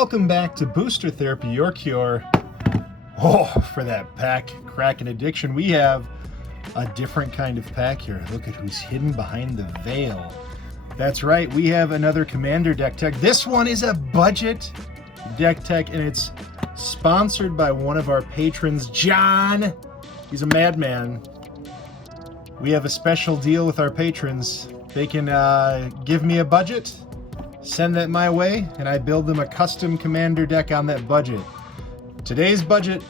welcome back to Booster Therapy, your cure. For that pack cracking addiction. We have a different kind of pack here. Look at who's hidden behind the veil. That's right, we have another Commander deck tech. This one is a budget deck tech, and it's sponsored by one of our patrons, John. He's a madman. We have a special deal with our patrons. They can give me a budget, send that my way, and I build them a custom Commander deck on that budget. Today's budget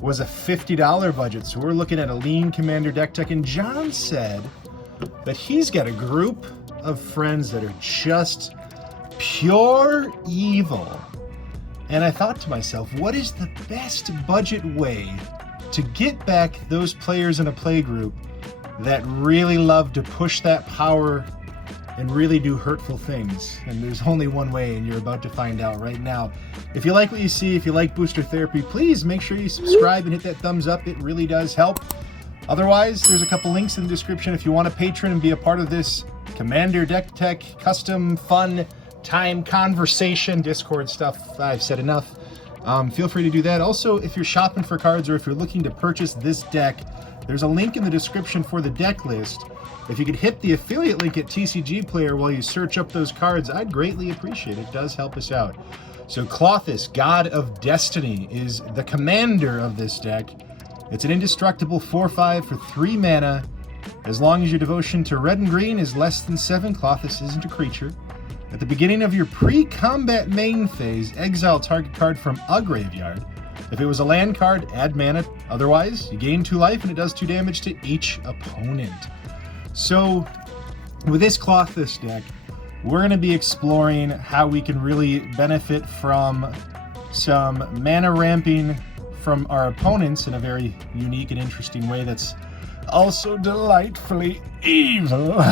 was a $50 budget, so we're looking at a lean Commander deck tech, and John said that he's got a group of friends that are just pure evil. And I thought to myself, what is the best budget way to get back those players in a play group that really love to push that power and really do hurtful things? And there's only one way, and you're about to find out right now. If you like what you see, if you like Booster Therapy, please make sure you subscribe and hit that thumbs up. It really does help. Otherwise, there's a couple links in the description if you want to patron and be a part of this Commander deck tech, custom, fun time conversation, Discord stuff. I've said enough. Feel free to do that. Also, if you're shopping for cards or if you're looking to purchase this deck, there's a link in the description for the deck list. If you could hit the affiliate link at TCG Player while you search up those cards, I'd greatly appreciate it. It does help us out. So Klothys, God of Destiny, is the commander of this deck. It's an indestructible 4/5 for 3 mana. As long as your devotion to red and green is less than 7, Klothys isn't a creature. At the beginning of your pre-combat main phase, exile target card from a graveyard. If it was a land card, add mana. Otherwise, you gain 2 life and it does 2 damage to each opponent. So, with this Klothys deck, we're going to be exploring how we can really benefit from some mana ramping from our opponents in a very unique and interesting way that's also delightfully evil.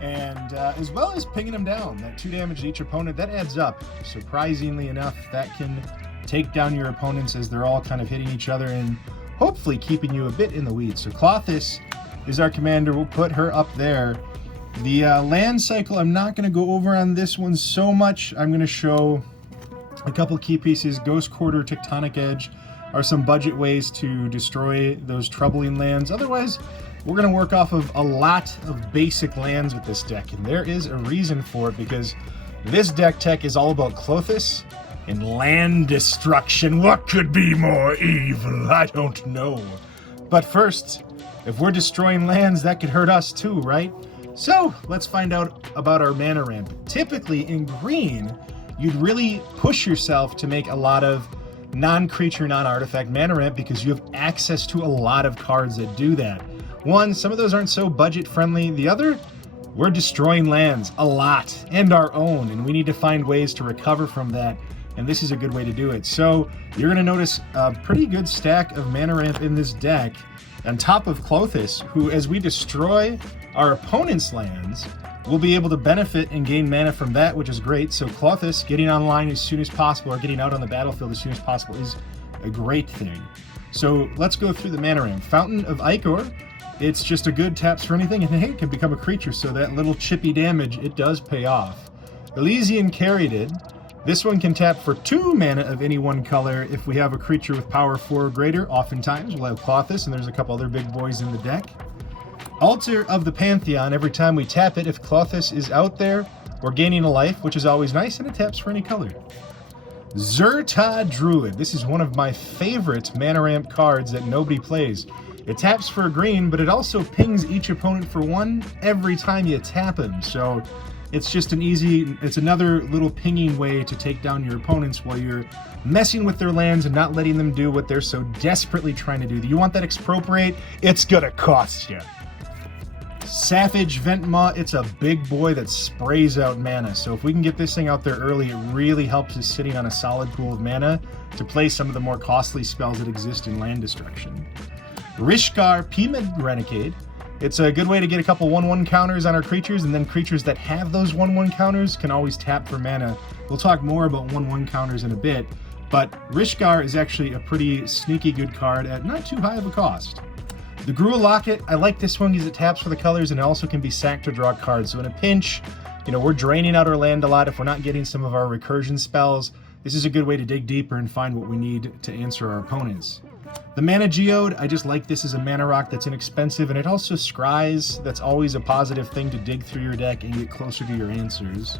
And as well as pinging them down, that 2 damage to each opponent, that adds up. Surprisingly enough, that can take down your opponents as they're all kind of hitting each other and hopefully keeping you a bit in the weeds. So Klothys is our commander. We'll put her up there. The land cycle, I'm not going to go over on this one so much. I'm going to show a couple key pieces. Ghost Quarter, Tectonic Edge are some budget ways to destroy those troubling lands. Otherwise, we're going to work off of a lot of basic lands with this deck, and there is a reason for it, because this deck tech is all about Klothys and land destruction. What could be more evil? I don't know. But first, if we're destroying lands, that could hurt us too, right? So let's find out about our mana ramp. Typically in green, you'd really push yourself to make a lot of non-creature, non-artifact mana ramp because you have access to a lot of cards that do that. One, some of those aren't so budget friendly. The other, we're destroying lands a lot and our own, and we need to find ways to recover from that. And this is a good way to do it. So you're going to notice a pretty good stack of mana ramp in this deck on top of Klothys, who, as we destroy our opponent's lands, we'll be able to benefit and gain mana from that, which is great. So Klothys getting online as soon as possible, or getting out on the battlefield as soon as possible, is a great thing. So let's go through the mana ramp. Fountain of Ichor, it's just a good taps for anything, and hey, it can become a creature, so that little chippy damage, it does pay off. Elysian Caryatid, this one can tap for 2 mana of any one color if we have a creature with power 4 or greater. Oftentimes we'll have Klothys, and there's a couple other big boys in the deck. Altar of the Pantheon, every time we tap it, if Klothys is out there, we're gaining a life, which is always nice, and it taps for any color. Zerta Druid, this is one of my favorite mana ramp cards that nobody plays. It taps for a green, but it also pings each opponent for 1 every time you tap him. So it's just it's another little pinging way to take down your opponents while you're messing with their lands and not letting them do what they're so desperately trying to do. You want that expropriate? It's gonna cost you. Savage Ventmaw, it's a big boy that sprays out mana. So if we can get this thing out there early, it really helps us sitting on a solid pool of mana to play some of the more costly spells that exist in land destruction. Rishkar Peamid Renegade, it's a good way to get a couple 1/1 counters on our creatures, and then creatures that have those 1/1 counters can always tap for mana. We'll talk more about 1/1 counters in a bit, but Rishkar is actually a pretty sneaky good card at not too high of a cost. The Gruul Locket, I like this one because it taps for the colors and it also can be sacked to draw cards. So in a pinch, You know, we're draining out our land a lot if we're not getting some of our recursion spells. This is a good way to dig deeper and find what we need to answer our opponents. The Mana Geode, I just like this as a mana rock that's inexpensive, and it also scries. That's always a positive thing to dig through your deck and get closer to your answers.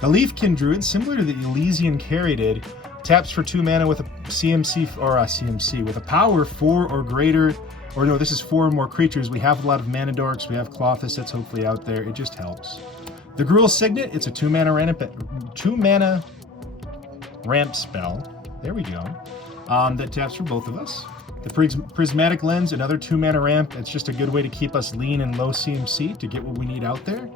The Leafkin Druid, similar to the Elysian Caryatid, taps for 2 mana with a CMC, with a power 4 or greater, or no, this is 4 or more creatures. We have a lot of mana dorks, we have Klothys that's hopefully out there, it just helps. The Gruul Signet, it's a 2 mana ramp spell, there we go, that taps for both of us. The Prismatic Lens, another 2 mana ramp, it's just a good way to keep us lean and low CMC to get what we need out there.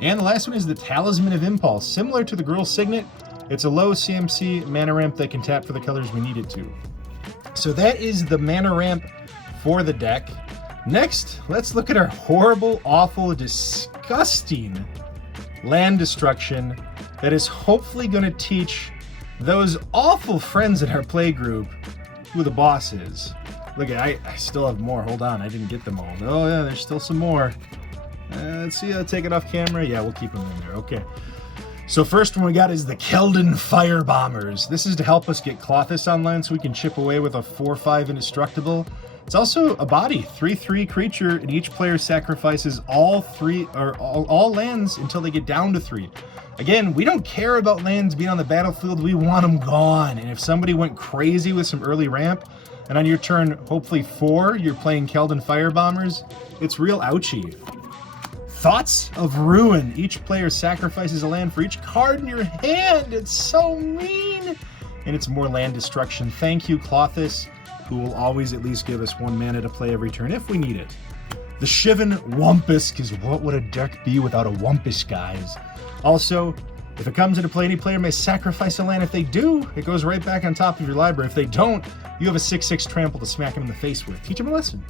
And the last one is the Talisman of Impulse, similar to the Gruul Signet. It's a low CMC mana ramp that can tap for the colors we need it to. So that is the mana ramp for the deck. Next, let's look at our horrible, awful, disgusting land destruction that is hopefully going to teach those awful friends in our play group who the boss is. Look, I still have more. Hold on, I didn't get them all. Oh yeah, there's still some more. Let's see, I'll take it off camera. Yeah, we'll keep them in there. Okay. So first one we got is the Keldon Firebombers. This is to help us get Klothys online so we can chip away with a 4/5 indestructible. It's also a body, 3/3 creature, and each player sacrifices all lands until they get down to 3. Again, we don't care about lands being on the battlefield, we want them gone. And if somebody went crazy with some early ramp, and on your turn, hopefully 4, you're playing Keldon Firebombers, it's real ouchy. Thoughts of Ruin. Each player sacrifices a land for each card in your hand. It's so mean. And it's more land destruction. Thank you, Klothys, who will always at least give us 1 mana to play every turn if we need it. The Shivan Wumpus, because what would a deck be without a Wumpus, guys? Also, if it comes into play, any player may sacrifice a land. If they do, it goes right back on top of your library. If they don't, you have a 6/6 trample to smack him in the face with. Teach him a lesson.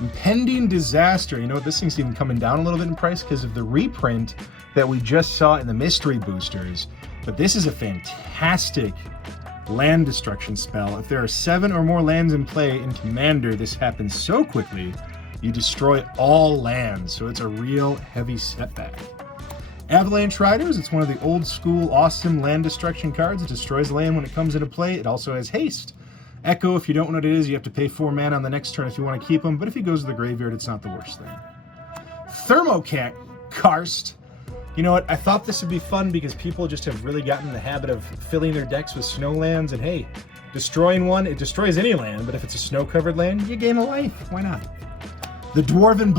Impending Disaster. You know what? This thing's even coming down a little bit in price because of the reprint that we just saw in the mystery boosters. But this is a fantastic land destruction spell. If there are 7 or more lands in play in Commander, this happens so quickly. You destroy all lands, so it's a real heavy setback. Avalanche Riders. It's one of the old school awesome land destruction cards. It destroys land when it comes into play. It also has haste. Echo, if you don't know what it is, you have to pay 4 mana on the next turn if you want to keep them, but if he goes to the graveyard, it's not the worst thing. Karst. You know what, I thought this would be fun because people just have really gotten in the habit of filling their decks with snow lands, and hey, destroying one, it destroys any land, but if it's a snow-covered land, you gain a life. Why not? The Dwarven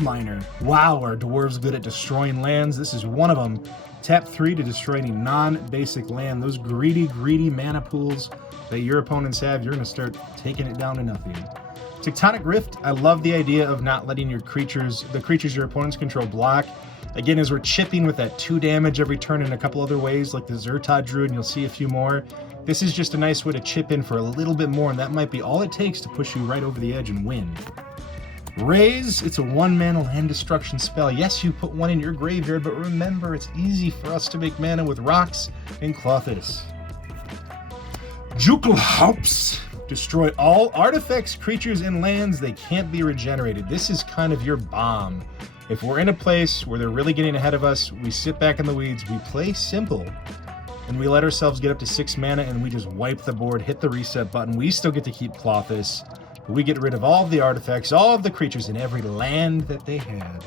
Miner. Wow, are dwarves good at destroying lands? This is one of them. Tap 3 to destroy any non-basic land. Those greedy mana pools that your opponents have, you're going to start taking it down to nothing. Tectonic Rift, I love the idea of not letting the creatures your opponents control block. Again, as we're chipping with that 2 damage every turn in a couple other ways, like the Zertod Druid, and you'll see a few more, this is just a nice way to chip in for a little bit more, and that might be all it takes to push you right over the edge and win. Raise, it's a 1 mana land destruction spell. Yes, you put 1 in your graveyard, but remember, it's easy for us to make mana with rocks and Klothys. Jukelhaups. Destroy all artifacts, creatures, and lands. They can't be regenerated. This is kind of your bomb. If we're in a place where they're really getting ahead of us, we sit back in the weeds, we play simple, and we let ourselves get up to 6 mana, and we just wipe the board, hit the reset button. We still get to keep Klothys. We get rid of all of the artifacts, all of the creatures, and every land that they had.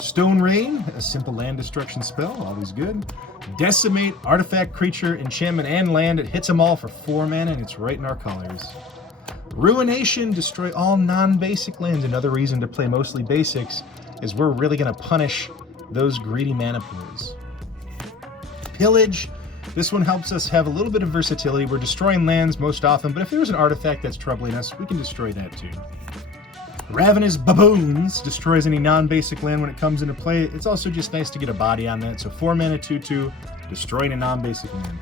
Stone Rain, a simple land destruction spell, always good. Decimate, artifact, creature, enchantment, and land. It hits them all for 4 mana, and it's right in our colors. Ruination, destroy all non-basic lands. Another reason to play mostly basics is we're really going to punish those greedy mana pools. Pillage, this one helps us have a little bit of versatility. We're destroying lands most often, but if there's an artifact that's troubling us, we can destroy that too. Ravenous Baboons destroys any non-basic land when it comes into play. It's also just nice to get a body on that. So 4 mana 2/2, destroying a non-basic land.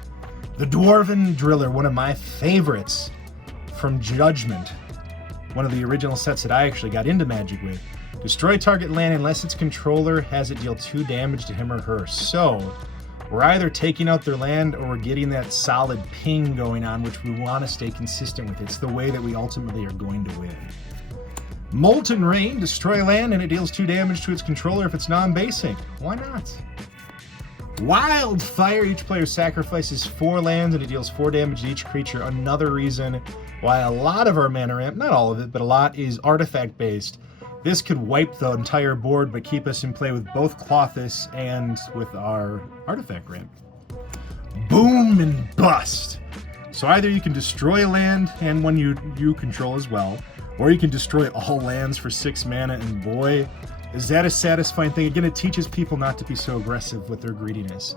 The Dwarven Driller, one of my favorites from Judgment. One of the original sets that I actually got into Magic with. Destroy target land unless its controller has it deal 2 damage to him or her. So we're either taking out their land or we're getting that solid ping going on, which we want to stay consistent with. It's the way that we ultimately are going to win. Molten Rain, destroy land and it deals 2 damage to its controller if it's non-basic. Why not? Wildfire. Each player sacrifices 4 lands and it deals 4 damage to each creature. Another reason why a lot of our mana ramp, not all of it, but a lot, is artifact based. This could wipe the entire board but keep us in play with both Klothys and with our artifact ramp. Boom and bust. So either you can destroy a land and one you control as well, or you can destroy all lands for 6 mana, and boy, is that a satisfying thing. Again, it teaches people not to be so aggressive with their greediness.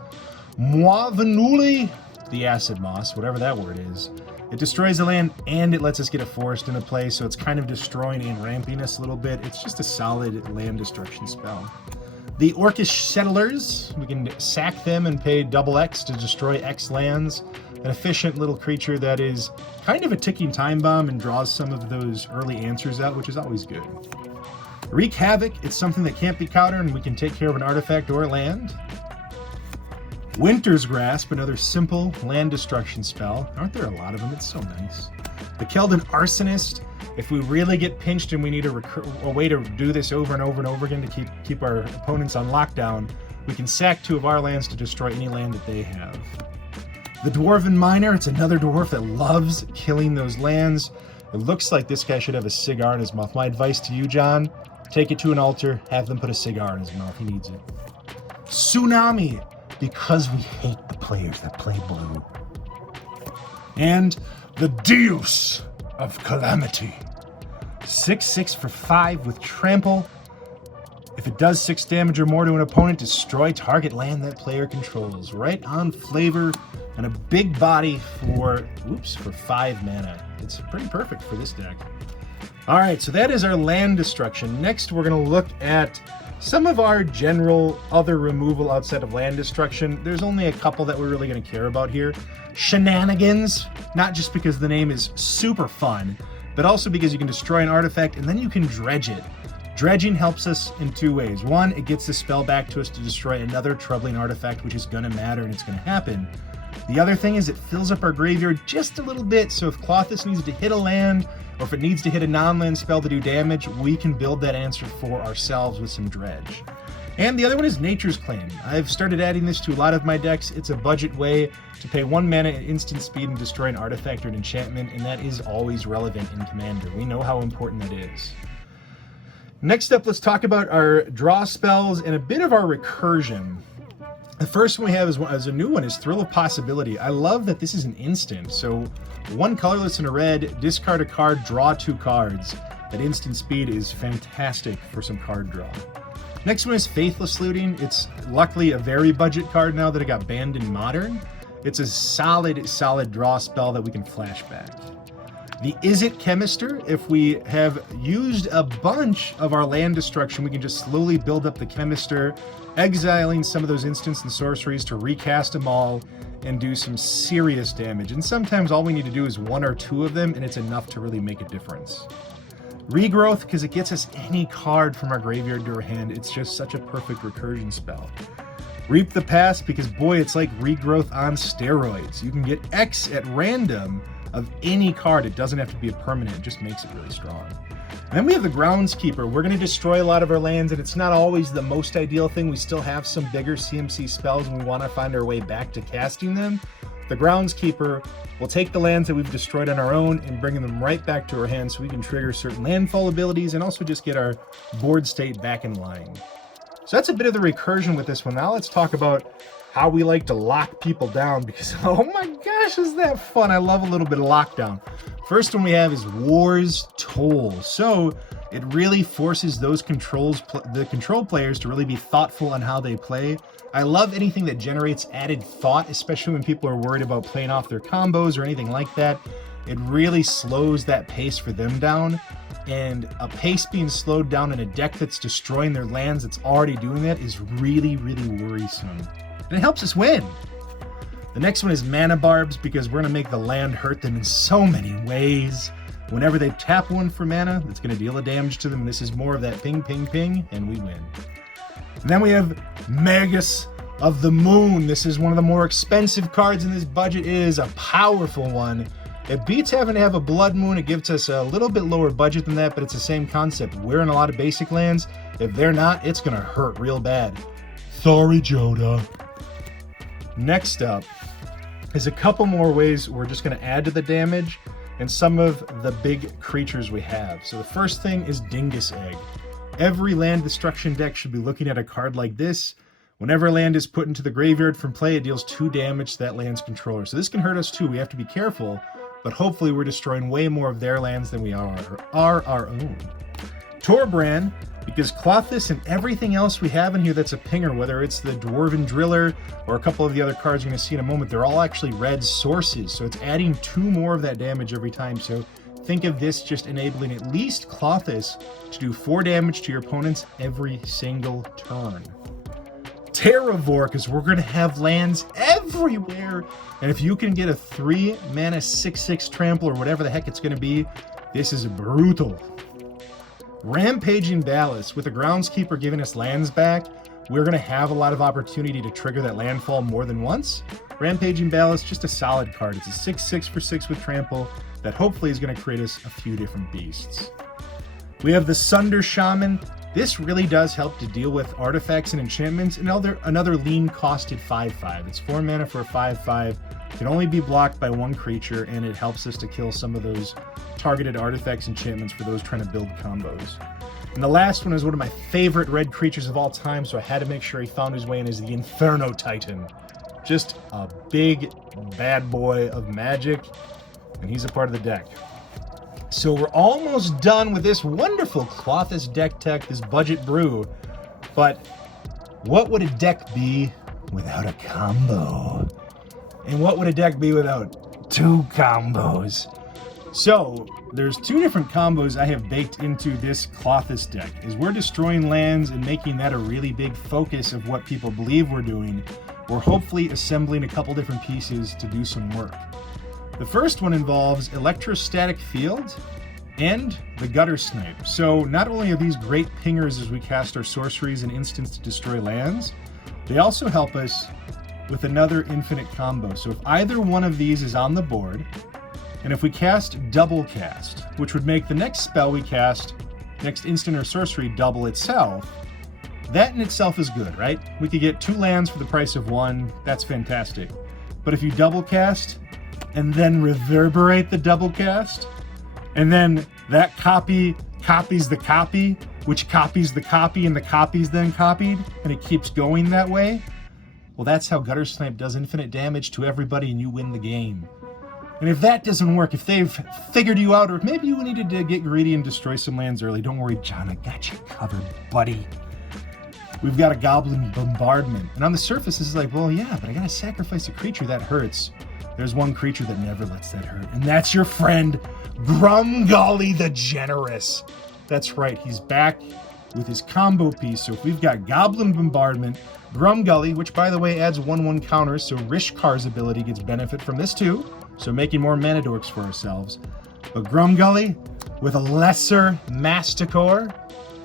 Mwavanuli, the acid moss, whatever that word is. It destroys a land and it lets us get a forest into play, so it's kind of destroying and ramping us a little bit. It's just a solid land destruction spell. The Orcish Settlers, we can sack them and pay double X to destroy X lands. An efficient little creature that is kind of a ticking time bomb and draws some of those early answers out, which is always good. Wreak Havoc, it's something that can't be countered and we can take care of an artifact or a land. Winter's Grasp, another simple land destruction spell. Aren't there a lot of them? It's so nice. The Keldon Arsonist, if we really get pinched and we need a way to do this over and over and over again to keep our opponents on lockdown, we can sack 2 of our lands to destroy any land that they have. The Dwarven Miner, it's another dwarf that loves killing those lands. It looks like this guy should have a cigar in his mouth. My advice to you, John, take it to an altar, have them put a cigar in his mouth. He needs it. Tsunami, because we hate the players that play blue. And the Deus of Calamity. 6/6 for 5 with trample. If it does 6 damage or more to an opponent, destroy target land that player controls. Right on flavor and a big body for 5 mana. It's pretty perfect for this deck. All right, so that is our land destruction. Next, we're going to look at some of our general other removal outside of land destruction. There's only a couple that we're really going to care about here. Shenanigans, not just because the name is super fun, but also because you can destroy an artifact and then you can dredge it. Dredging helps us in 2 ways. One, it gets the spell back to us to destroy another troubling artifact, which is going to matter and it's going to happen. The other thing is it fills up our graveyard just a little bit, so if Klothys needs to hit a land, or if it needs to hit a non-land spell to do damage, we can build that answer for ourselves with some dredge. And the other one is Nature's Claim. I've started adding this to a lot of my decks. It's a budget way to pay 1 mana at instant speed and destroy an artifact or an enchantment, and that is always relevant in Commander. We know how important that is. Next up, let's talk about our draw spells and a bit of our recursion. The first one we have is a new one, is Thrill of Possibility. I love that this is an instant. So 1 colorless and a red, discard a card, draw 2 cards. At instant speed is fantastic for some card draw. Next one is Faithless Looting. It's luckily a very budget card now that it got banned in Modern. It's a solid draw spell that we can flash back. The Is It Chemister, if we have used a bunch of our land destruction, we can just slowly build up the Chemister, exiling some of those instants and sorceries to recast them all and do some serious damage. And sometimes all we need to do is 1 or 2 of them and it's enough to really make a difference. Regrowth, because it gets us any card from our graveyard to our hand. It's just such a perfect recursion spell. Reap the Past, because boy, it's like Regrowth on steroids. You can get X at random of any card. It doesn't have to be a permanent, it just makes it really strong. And then we have the Groundskeeper. We're going to destroy a lot of our lands, and it's not always the most ideal thing. We still have some bigger CMC spells, and we want to find our way back to casting them. The Groundskeeper will take the lands that we've destroyed on our own and bring them right back to our hand so we can trigger certain landfall abilities and also just get our board state back in line. So that's a bit of the recursion with this one. Now let's talk about how we like to lock people down, because oh my gosh, is that fun. I love a little bit of lockdown. First one we have is War's Toll. So it really forces those the control players to really be thoughtful on how they play. I love anything that generates added thought, especially when people are worried about playing off their combos or anything like that. It really slows that pace for them down. And a pace being slowed down in a deck that's destroying their lands that's already doing that is really, really worrisome. And it helps us win. The next one is Mana Barbs, because we're going to make the land hurt them in so many ways. Whenever they tap 1 for mana, it's going to deal a damage to them. This is more of that ping, ping, ping, and we win. And then we have Magus of the Moon. This is one of the more expensive cards in this budget. It is a powerful one. It beats having to have a Blood Moon. It gives us a little bit lower budget than that, but it's the same concept. We're in a lot of basic lands. If they're not, it's going to hurt real bad. Sorry, Joda. Next up is a couple more ways we're just going to add to the damage and some of the big creatures we have. So the first thing is Dingus Egg. Every land destruction deck should be looking at a card like this. Whenever a land is put into the graveyard from play, it deals 2 damage to that land's controller. So this can hurt us too. We have to be careful, but hopefully we're destroying way more of their lands than we are our own. Torbran, because Klothys and everything else we have in here that's a pinger, whether it's the Dwarven Driller or a couple of the other cards you're going to see in a moment, they're all actually red sources. So it's adding 2 more of that damage every time. So think of this just enabling at least Klothys to do 4 damage to your opponents every single turn. Terravore, because we're going to have lands everywhere. And if you can get a 3 mana 6/6 trample or whatever the heck it's going to be, this is brutal. Rampaging Ballast, with the Groundskeeper giving us lands back, we're going to have a lot of opportunity to trigger that landfall more than once. Rampaging Ballast, just a solid card. It's a 6/6 for 6 with trample that hopefully is going to create us a few different beasts. We have the Sunder Shaman. This really does help to deal with artifacts and enchantments, and another lean costed 5/5. It's 4 mana for a 5/5. Can only be blocked by 1 creature, and it helps us to kill some of those targeted artifacts enchantments for those trying to build combos. And the last one is one of my favorite red creatures of all time, so I had to make sure he found his way in, is the Inferno Titan. Just a big bad boy of magic, and he's a part of the deck. So we're almost done with this wonderful Klothys deck tech, this budget brew. But what would a deck be without a combo? And what would a deck be without 2 combos? So there's 2 different combos I have baked into this Klothys deck. Is we're destroying lands and making that a really big focus of what people believe we're doing. We're hopefully assembling a couple different pieces to do some work. The first one involves Electrostatic Field and the Gutter Snipe. So not only are these great pingers as we cast our sorceries and instants to destroy lands, they also help us with another infinite combo. So if either one of these is on the board, and if we cast Double Cast, which would make the next spell we cast, next instant or sorcery, double itself, that in itself is good, right? We could get 2 lands for the price of 1. That's fantastic. But if you double cast and then reverberate the double cast, and then that copy copies the copy, which copies the copy, and the copy's then copied, and it keeps going that way, well, that's how Gutter Snipe does infinite damage to everybody and you win the game. And if that doesn't work, if they've figured you out, or if maybe you needed to get greedy and destroy some lands early, don't worry, John, I got you covered, buddy. We've got a Goblin Bombardment. And on the surface, this is like, well, yeah, but I gotta sacrifice a creature that hurts. There's one creature that never lets that hurt, and that's your friend, Grumgully the Generous. That's right, he's back with his combo piece. So if we've got Goblin Bombardment, Grumgully, which by the way adds 1/1 counters, so Rishkar's ability gets benefit from this too, so making more mana dorks for ourselves. But Grumgully with a lesser Masticore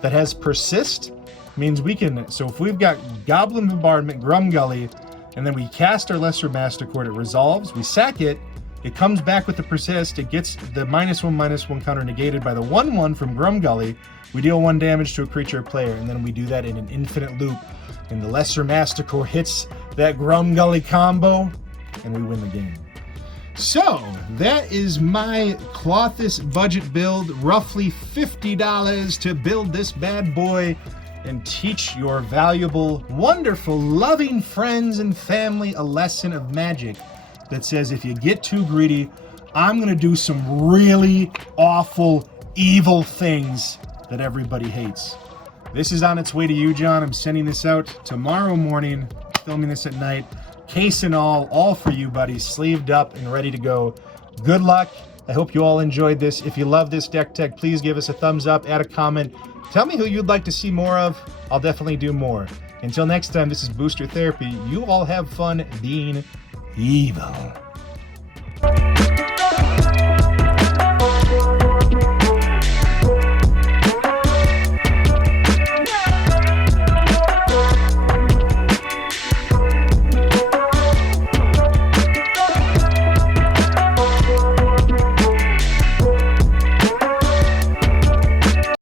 that has Persist means we can, so if we've got Goblin Bombardment, Grumgully, and then we cast our lesser Masticore, it resolves, we sack it, it comes back with the Persist, it gets the -1/-1 counter negated by the 1/1 from Grumgully, we deal 1 damage to a creature or player, and then we do that in an infinite loop, and the lesser Masticore hits that Grumgully combo, and we win the game. So, that is my Klothys budget build, roughly $50 to build this bad boy and teach your valuable, wonderful, loving friends and family a lesson of magic that says if you get too greedy, I'm going to do some really awful, evil things that everybody hates. This is on its way to you, John. I'm sending this out tomorrow morning, filming this at night. Case and all for you, buddies, sleeved up and ready to go. Good luck. I hope you all enjoyed this. If you love this deck tech, please give us a thumbs up, add a comment. Tell me who you'd like to see more of. I'll definitely do more. Until next time, this is Booster Therapy. You all have fun being evil.